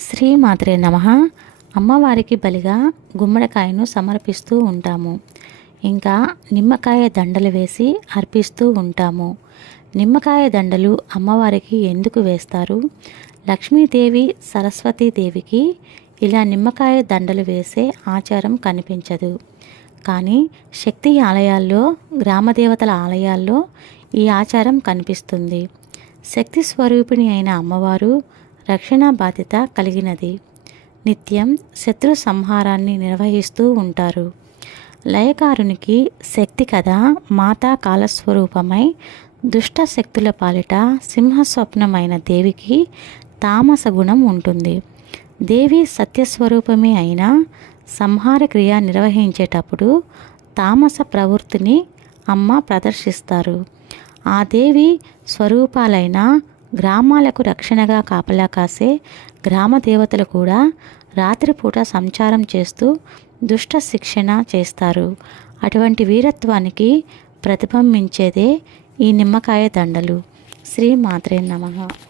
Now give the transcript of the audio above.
శ్రీమాత్రే నమః. అమ్మవారికి బలిగా గుమ్మడికాయను సమర్పిస్తూ ఉంటాము. ఇంకా నిమ్మకాయ దండలు వేసి అర్పిస్తూ ఉంటాము. నిమ్మకాయ దండలు అమ్మవారికి ఎందుకు వేస్తారు? లక్ష్మీదేవి సరస్వతీదేవికి ఇలా నిమ్మకాయ దండలు వేసే ఆచారం కనిపించదు. కానీ శక్తి ఆలయాల్లో, గ్రామదేవతల ఆలయాల్లో ఈ ఆచారం కనిపిస్తుంది. శక్తి స్వరూపిణి అయిన అమ్మవారు రక్షణ బాధ్యత కలిగినది. నిత్యం శత్రు సంహారాన్ని నిర్వహిస్తూ ఉంటారు. లయకారునికి శక్తి కథ మాతా కాలస్వరూపమై దుష్ట శక్తుల పాలిట సింహస్వప్నమైన దేవికి తామస గుణం ఉంటుంది. దేవి సత్యస్వరూపమే అయినా సంహార క్రియ నిర్వహించేటప్పుడు తామస ప్రవృత్తిని అమ్మ ప్రదర్శిస్తారు. ఆ దేవి స్వరూపాలైన గ్రామాలకు రక్షణగా కాపలా కాసే గ్రామ దేవతలు కూడా రాత్రిపూట సంచారం చేస్తూ దుష్ట శిక్షణ చేస్తారు. అటువంటి వీరత్వానికి ప్రతిబింబించేదే ఈ నిమ్మకాయ దండలు. శ్రీమాత్రే నమః.